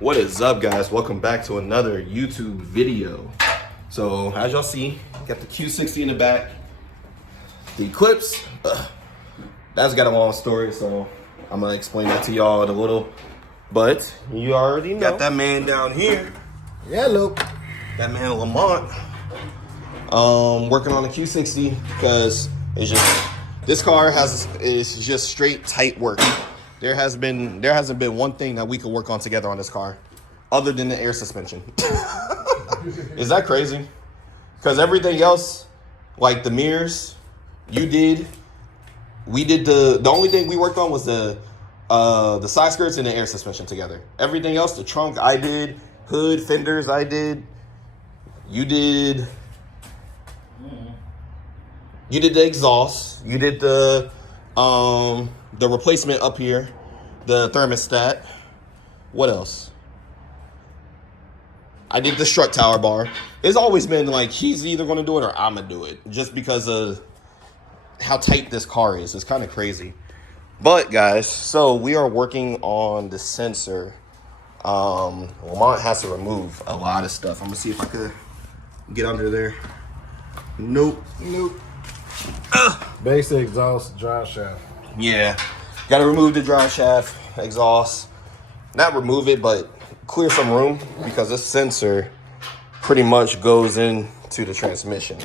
What is up, guys? Welcome back to another YouTube video. So as y'all see, got the Q60 in the back. The Eclipse, that's got a long story, so I'm gonna explain that to y'all in a little. But you already know. Got that man down here. Hello. That man Lamont. Working on the Q60 because it's just this car is just straight tight work. There hasn't been one thing that we could work on together on this car, other than the air suspension. Is that crazy? Because everything else, like the mirrors, we did the only thing we worked on was the side skirts and the air suspension together. Everything else, the trunk I did, hood, fenders I did. You did the exhaust. You did the replacement up here, the thermostat. What else? I did the strut tower bar. It's always been like he's either going to do it or I'm going to do it, just because of how tight this car is. It's kind of crazy. But guys, so we are working on the sensor. Lamont has to remove a lot of stuff. I'm going to see if I could get under there. Nope. Basic exhaust, drive shaft. Yeah, got to remove the drive shaft, exhaust. Not remove it, but clear some room, because this sensor pretty much goes into the transmission.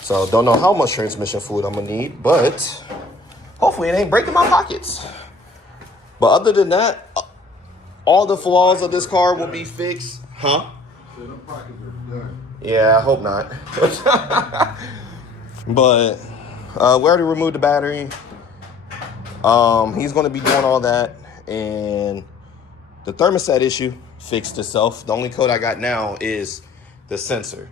So don't know how much transmission fluid I'm gonna need, but hopefully it ain't breaking my pockets. But other than that, all the flaws of this car will be fixed. Huh? Yeah, I hope not. But we already removed the battery. He's going to be doing all that, and the thermostat issue fixed itself. The only code I got now is the sensor.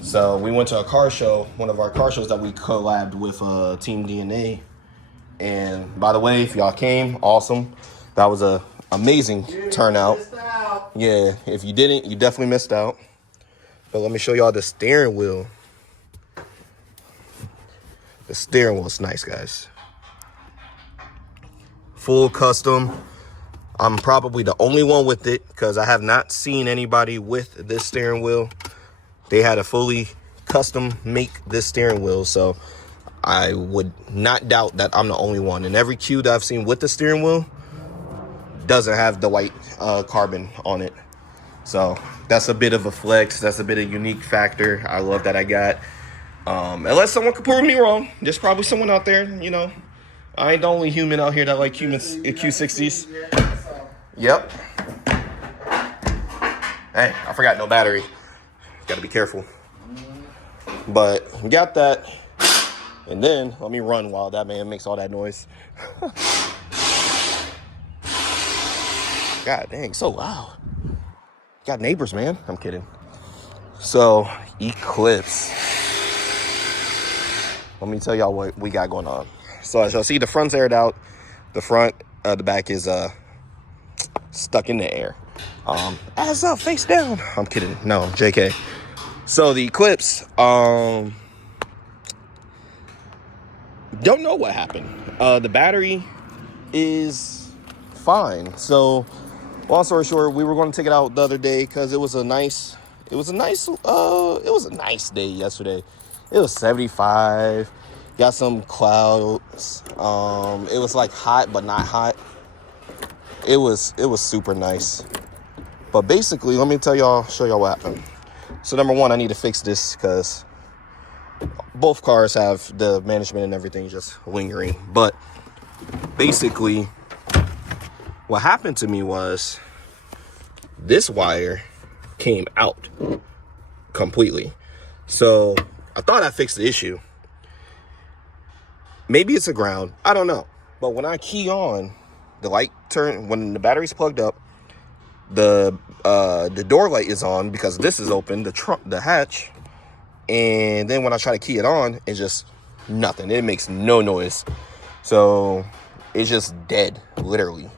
So we went to a car show, one of our car shows that we collabed with Team DNA. And by the way, if y'all came, awesome. That was a amazing turnout. Yeah, if you didn't, you definitely missed out. But let me show y'all the steering wheel. The steering wheel is nice, guys. Full custom. I'm probably the only one with it, because I have not seen anybody with this steering wheel. They had to fully custom make this steering wheel, so I would not doubt that I'm the only one. And every Q that I've seen with the steering wheel doesn't have the white carbon on it. So that's a bit of a flex. That's a bit of unique factor. I love that I got. Unless someone could prove me wrong. There's probably someone out there, you know. I ain't the only human out here that like Q60s. Yep. Hey, I forgot no battery. Gotta be careful. But we got that. And then let me run while that man makes all that noise. God dang, so loud. Got neighbors, man. I'm kidding. So, Eclipse. Let me tell y'all what we got going on. So as y'all see, the front's aired out. The back is stuck in the air. Ass up, face down. I'm kidding. No, JK. So the Eclipse, don't know what happened. The battery is fine. So long story short, we were going to take it out the other day because it was a nice day yesterday. It was 75. Got some clouds. It was like hot but not hot. It was super nice. But basically, let me show y'all what happened. So number one, I need to fix this because both cars have the management and everything just lingering. But basically, what happened to me was this wire came out completely. So I thought I fixed the issue. Maybe it's a ground. I don't know. But when I key on, the light when the battery's plugged up, the door light is on because this is open, the hatch. And then when I try to key it on, it's just nothing. It makes no noise. So it's just dead, literally.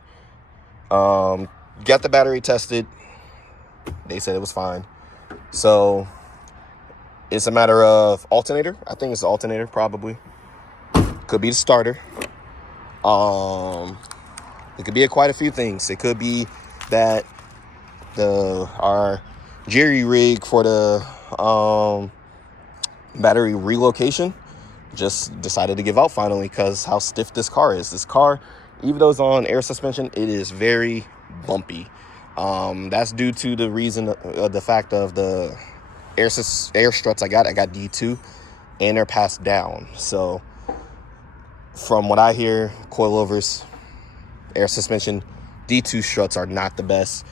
Got the battery tested. They said it was fine. So it's a matter of alternator. I think it's the alternator, probably. Could be the starter. It could be quite a few things. It could be that our jerry rig for the battery relocation just decided to give out finally because how stiff this car is. This car, even though it's on air suspension, it is very bumpy. That's due to the reason, the fact of the air struts I got D2, and they're passed down. So from what I hear, coilovers, air suspension, D2 struts are not the best.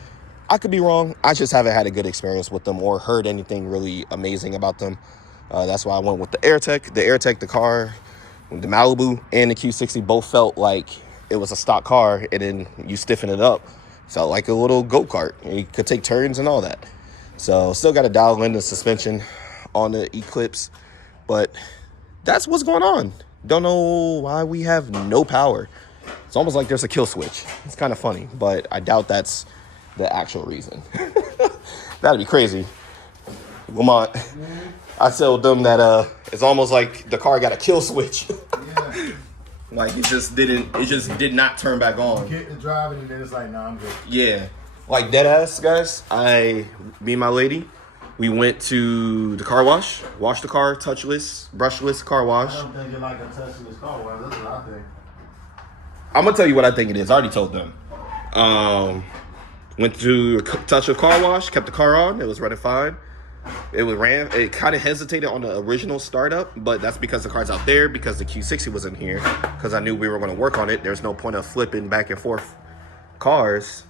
I could be wrong. I just haven't had a good experience with them or heard anything really amazing about them. That's why I went with the AirTech. The AirTech, the car, the Malibu, and the Q60 both felt like it was a stock car, and then you stiffen it up. Felt like a little go-kart. You could take turns and all that. So still got to dial in the suspension on the Eclipse. But that's what's going on. Don't know why we have no power. It's almost like there's a kill switch. It's kind of funny, but I doubt that's the actual reason. That'd be crazy. Lamont, I told them that it's almost like the car got a kill switch. Yeah. Like it just did not turn back on. Get the driving and then it's like, nah, I'm good. Yeah. Like dead ass, guys. Me and my lady, we went to the car wash, washed the car, touchless, brushless car wash. I don't think you like a touchless car wash. That's what I think. I'm gonna tell you what I think it is. I already told them. Went to touch a car wash, kept the car on. It was running fine. It kind of hesitated on the original startup, but that's because the car's out there, because the Q60 was in here, because I knew we were going to work on it. There's no point of flipping back and forth cars.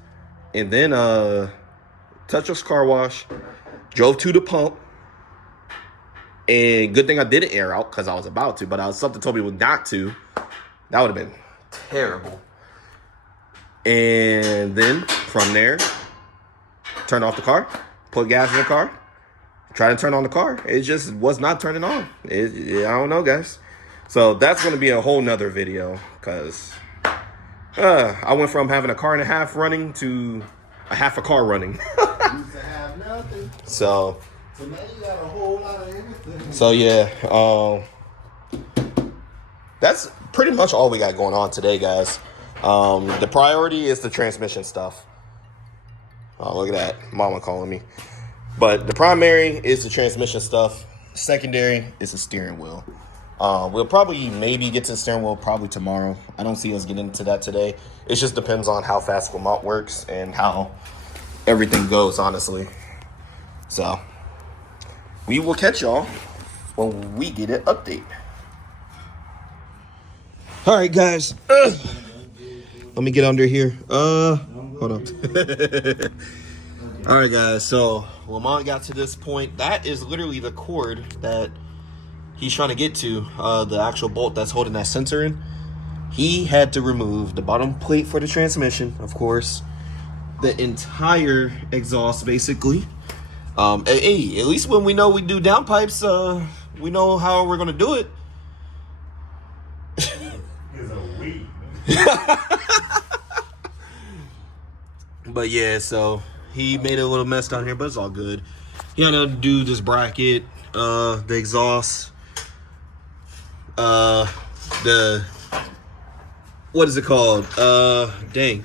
And then touchless car wash, drove to the pump, and good thing I didn't air out because I was about to, but something told me not to. That would have been terrible. And then from there, turned off the car, put gas in the car, tried to turn on the car. It just was not turning on. I don't know, guys. So that's going to be a whole nother video because I went from having a car and a half running to a half a car running. Used to have nothing. So now you got a whole lot of everything. So yeah, that's pretty much all we got going on today, guys. The priority is the transmission stuff. Oh, look at that. Mama calling me. But the primary is the transmission stuff. Secondary is the steering wheel. We'll probably maybe get to the steering wheel probably tomorrow. I don't see us getting into that today. It just depends on how fast Lamont works and how everything goes, honestly. So we will catch y'all when we get an update. All right, guys. Let me get under here. Hold on. All right, guys. So Lamont got to this point. That is literally the cord that he's trying to get to. The actual bolt that's holding that sensor in. He had to remove the bottom plate for the transmission, of course, the entire exhaust, basically. Hey, at least when we know we do downpipes, we know how we're gonna do it. It's a weed. But yeah, so he made a little mess down here, but it's all good. He had to do this bracket, the exhaust, the what is it called? Dang.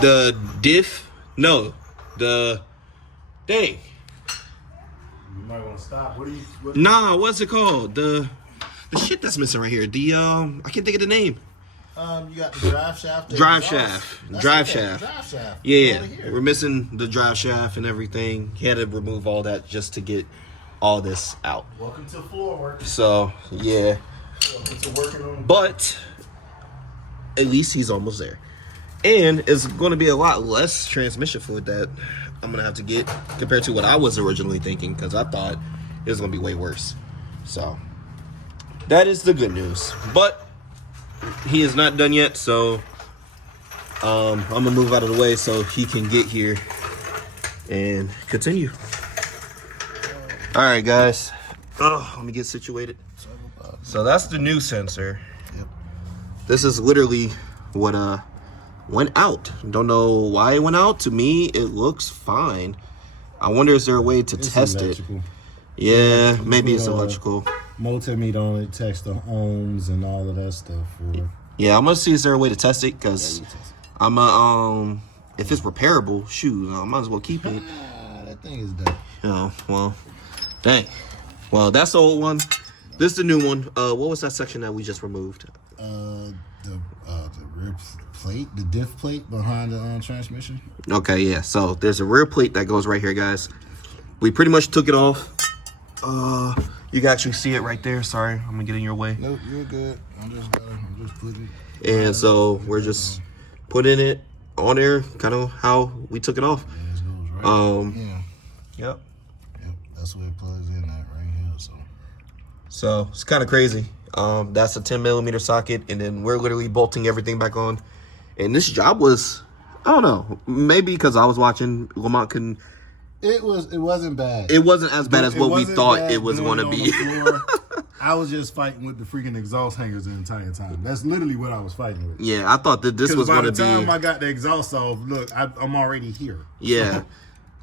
The diff? No. The dang. You might want to stop. Nah, what's it called? The shit that's missing right here. The I can't think of the name. You got the drive shaft. Drive shaft. Drive shaft. Yeah, we're missing the drive shaft and everything. He had to remove all that just to get all this out. Welcome to floor work. So yeah. Welcome to working on. But at least he's almost there. And it's going to be a lot less transmission fluid that I'm going to have to get compared to what I was originally thinking, because I thought it was going to be way worse. So that is the good news. But he is not done yet, so I'm going to move out of the way so he can get here and continue. All right, guys. Let me get situated. So that's the new sensor. Yep. This is literally what went out. Don't know why it went out. To me, it looks fine. I wonder, is there a way to test electrical. It? Yeah, maybe it's electrical. Multimeter on it, text the ohms and all of that stuff. Yeah, I'm gonna see is there a way to test it, because I'm if it's repairable, shoot, I might as well keep it. That thing is dead. Oh, well, dang. Well, that's the old one. This is the new one. What was that section that we just removed? The rear plate, the diff plate behind the transmission. Okay, yeah. So there's a rear plate that goes right here, guys. We pretty much took it off. You can actually see it right there. Sorry, I'm gonna get in your way. Nope, you're good. I'm just putting it. And so we're just putting it on there, kind of how we took it off. Yeah, it goes right. Yep. Yep. That's where it plugs in at right here. So it's kind of crazy. That's a 10mm socket, and then we're literally bolting everything back on. And this job was, I don't know, maybe because I was watching Lamont couldn't. It wasn't bad. It wasn't as bad as what we thought it was going to be. I was just fighting with the freaking exhaust hangers the entire time. That's literally what I was fighting with. Yeah, I thought that this was going to be. By the time I got the exhaust off, look, I'm already here. Yeah,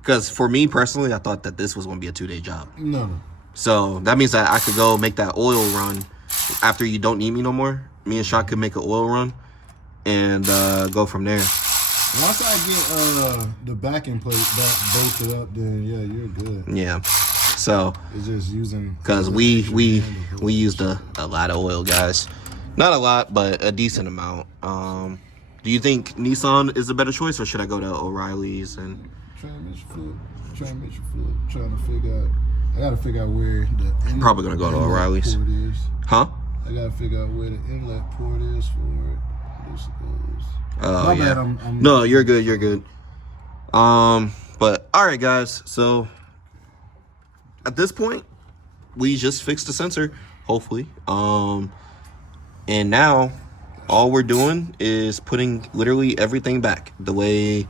because for me personally, I thought that this was going to be a 2-day job. No. So that means that I could go make that oil run after you don't need me no more. Me and Sean could make an oil run and go from there. Once I get the backing plate back bolted up, then yeah, you're good. Yeah. So it's just using because we used a lot of oil, guys. Not a lot, but a decent amount. Do you think Nissan is a better choice, or should I go to O'Reilly's and transmission fluid? Trying to figure out. I gotta figure out where the inlet, probably gonna go to O'Reilly's. port is. Huh? I gotta figure out where the inlet port is for it. This goes. Oh yeah. No, you're good. You're good. But all right, guys. So at this point, we just fixed the sensor, hopefully. And now all we're doing is putting literally everything back the way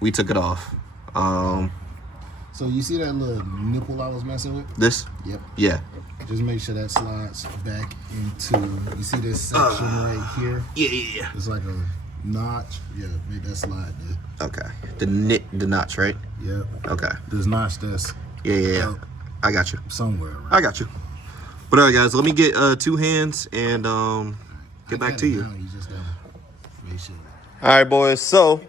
we took it off. So you see that little nipple I was messing with? This? Yep. Yeah. Just make sure that slides back into. You see this section right here? Yeah. It's like a notch. Yeah, make that slide there. Okay. The notch, right? Yep. Okay. This notch that's Yeah. I got you. somewhere. Right? I got you. But all right, guys, let me get 2 hands and get back to you. Now, you just gotta make sure. All right, boys. So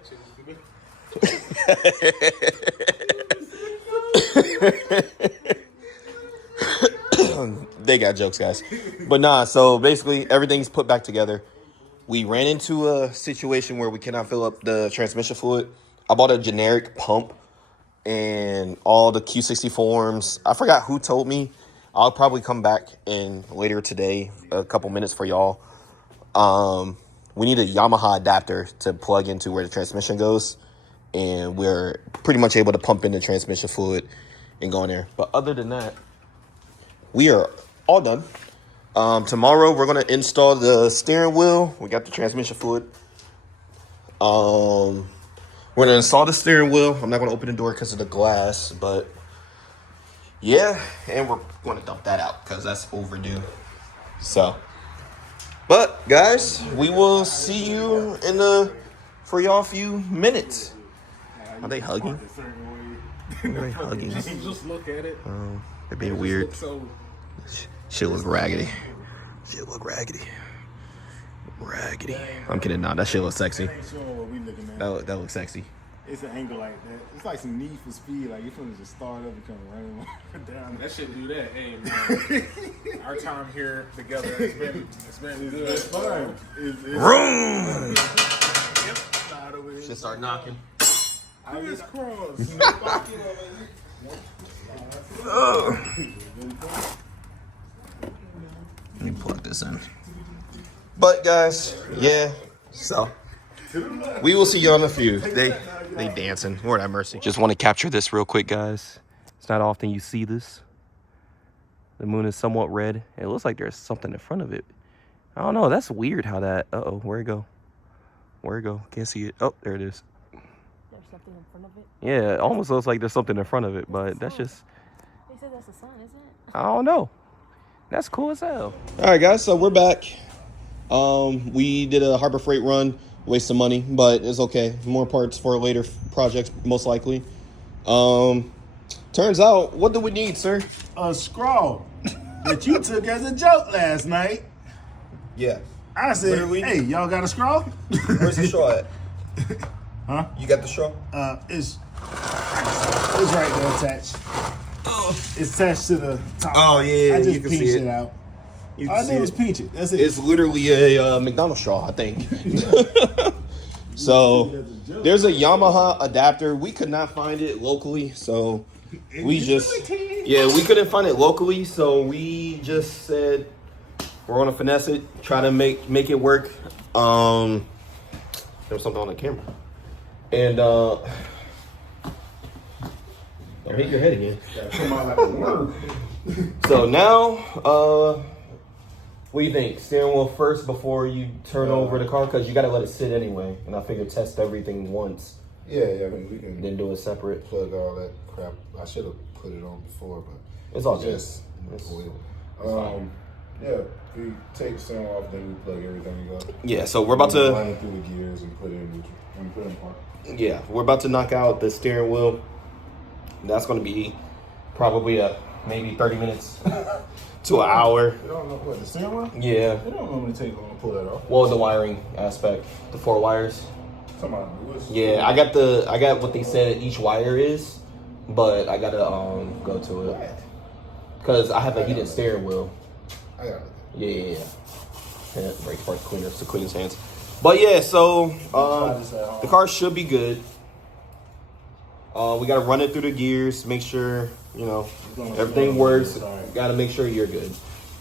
they got jokes, guys. But nah, so basically everything's put back together. We ran into a situation where we cannot fill up the transmission fluid. I bought a generic pump and all the Q60 forms. I forgot who told me. I'll probably come back in later today, a couple minutes for y'all. We need a Yamaha adapter to plug into where the transmission goes. And we're pretty much able to pump in the transmission fluid and go in there. But other than that, we are all done. Tomorrow, we're going to install the steering wheel. We got the transmission fluid. We're going to install the steering wheel. I'm not going to open the door because of the glass. But, yeah. And we're going to dump that out because that's overdue. So, but, guys, we will see you for y'all few minutes. Are they hugging? Are they hugging? Just look at it. They're being weird. So Shit look raggedy. Raggedy. I'm kidding. Nah, that shit looks sexy. ain't showing what we looking at. That looks sexy. It's an angle like that. It's like some Need for Speed. Like you're finna just start up and come running down. That shit do that. Hey man, our time here together has been good. It's fun. Room. Start over here. Should start knocking. I just cross. Let me plug this in. But guys, yeah. So we will see you on a few. They dancing. Lord have mercy. Just want to capture this real quick, guys. It's not often you see this. The moon is somewhat red. It looks like there's something in front of it. I don't know. That's weird how that. Uh-oh. Where'd it go? Can't see it. Oh, there it is. There's something in front of it? Yeah, it almost looks like there's something in front of it, but that's just. They said that's the sun, isn't it? I don't know. That's cool as hell. All right, guys. So we're back. We did a Harbor Freight run. Waste some money, but it's okay. More parts for later projects, most likely. Turns out, what do we need, sir? A scrawl that you took as a joke last night. Yeah. I said, hey, y'all got a scrawl? Where's the straw at? Huh? You got the straw? It's right there attached. It's attached to the top. Oh, yeah, I just you can see pinched it. it out. You All can I see did was it. pinch it. That's it. It's literally a McDonald's straw, I think. So there's a Yamaha adapter. We could not find it locally, so we we couldn't find it locally, so we just said we're gonna finesse it, try to make it work. There was something on the camera, and don't hit your head again. Come out like a worm. So now, what do you think? Steering wheel first before you turn over the car? Because you got to let it sit anyway. And I figured test everything once, Yeah, I mean, we can then do it separate. plug all that crap. I should have put it on before, but It's all good. just It's- oil. Yeah, we take the steering off, then we plug everything up. Yeah, so we're about to, run it through the gears and put it in neutral. And put it in park. yeah, we're about to knock out the steering wheel. That's going to be probably maybe 30 minutes to an hour. You don't know what the steering wheel? Yeah. It don't normally take long to pull that off. What was the wiring aspect? The 4 wires? Come on, Yeah, I got what they said each wire is, but I gotta go to it because I have a heated steering wheel. I got it. Yeah. Brake part cleaner, so clean his hands. But yeah, so the car should be good. We gotta run it through the gears, make sure everything works. Gotta make sure you're good.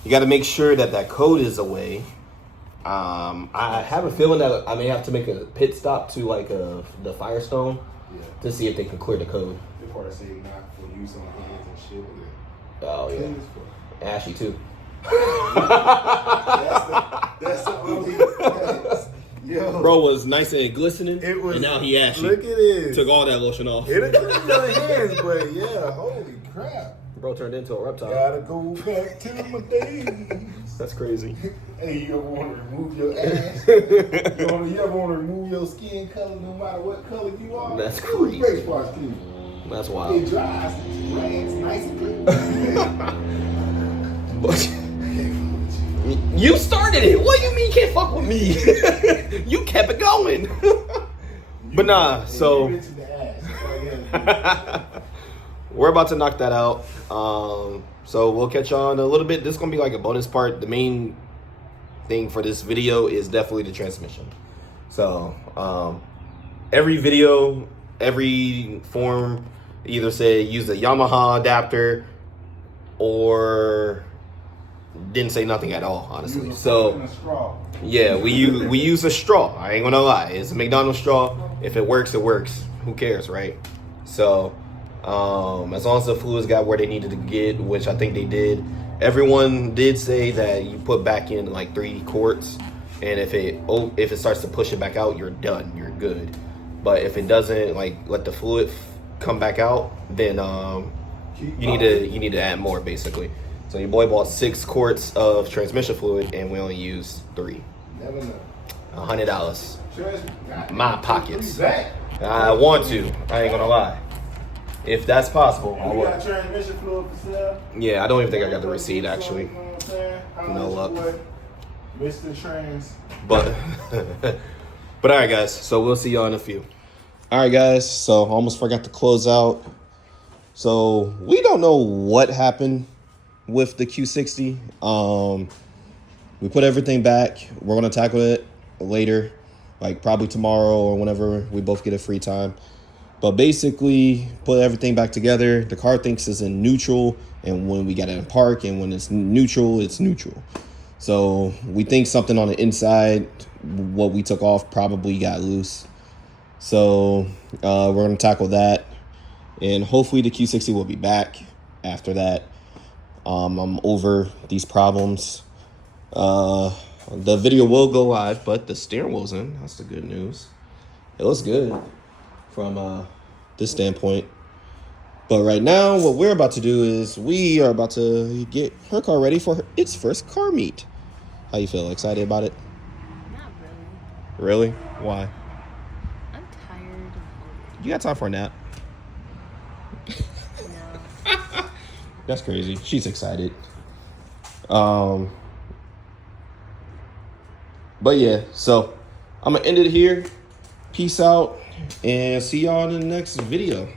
You gotta make sure that code is away. I have a feeling that I may have to make a pit stop to like the Firestone to see if they can clear the code. Before I say not for use on hands and shit. Oh yeah, Ashy too. That's the only. Yo, Bro was nice and glistening, it was. and now he ashy. Look at it. Took all that lotion off. It'll clean your hands, but yeah, holy crap. Bro turned into a reptile. Gotta go back to my days. That's crazy. Hey, you ever want to remove your ass? you ever want to remove your skin color no matter what color you are? That's Ooh, crazy. Great spots clean. That's It wild. dries, rains nice and clean. You started it. What do you mean you can't fuck with me? You kept it going. But nah, so You mentioned the ass. That's all you had to do. we're about to knock that out. So we'll catch y'all in a little bit. This is gonna be like a bonus part. The main thing for this video is definitely the transmission. So every video, every form either say use a Yamaha adapter or didn't say nothing at all, honestly. Use a So fucking straw. yeah, we use a straw. I ain't gonna lie. It's a McDonald's straw. If it works, it works. Who cares, right? So as long as the fluids got where they needed to get, which I think they did. Everyone did say that you put back in like 3 quarts, and if it starts to push it back out, you're done. You're good. But if it doesn't, like let the fluid come back out, then you need to add more basically. So your boy bought 6 quarts of transmission fluid, and we only used 3. Never know. $100. Trust me. My pockets. Back. I want to. I ain't gonna lie. If that's possible, I We would. got transmission fluid for sale. Yeah, I don't even think I got the receipt actually. You know what I'm saying? No luck. Mr. Trans. But but all right, guys. So we'll see y'all in a few. All right, guys. So almost forgot to close out. So we don't know what happened with the Q60. We put everything back. We're gonna tackle it later, like probably tomorrow or whenever we both get a free time. But basically, put everything back together. The car thinks it's in neutral, and when we get it in park, and when it's neutral, it's neutral. So we think something on the inside, what we took off, probably got loose. So we're gonna tackle that, and hopefully the Q60 will be back after that. I'm over these problems. The video will go live, but the steering wheel's in. That's the good news. It looks good from this standpoint. But right now, what we're about to do is we are about to get her car ready for its first car meet. How you feel? Excited about it? Not really. Really? Why? I'm tired. You got time for a nap? No. That's crazy. She's excited. But yeah, so I'm gonna end it here. Peace out. And see y'all in the next video.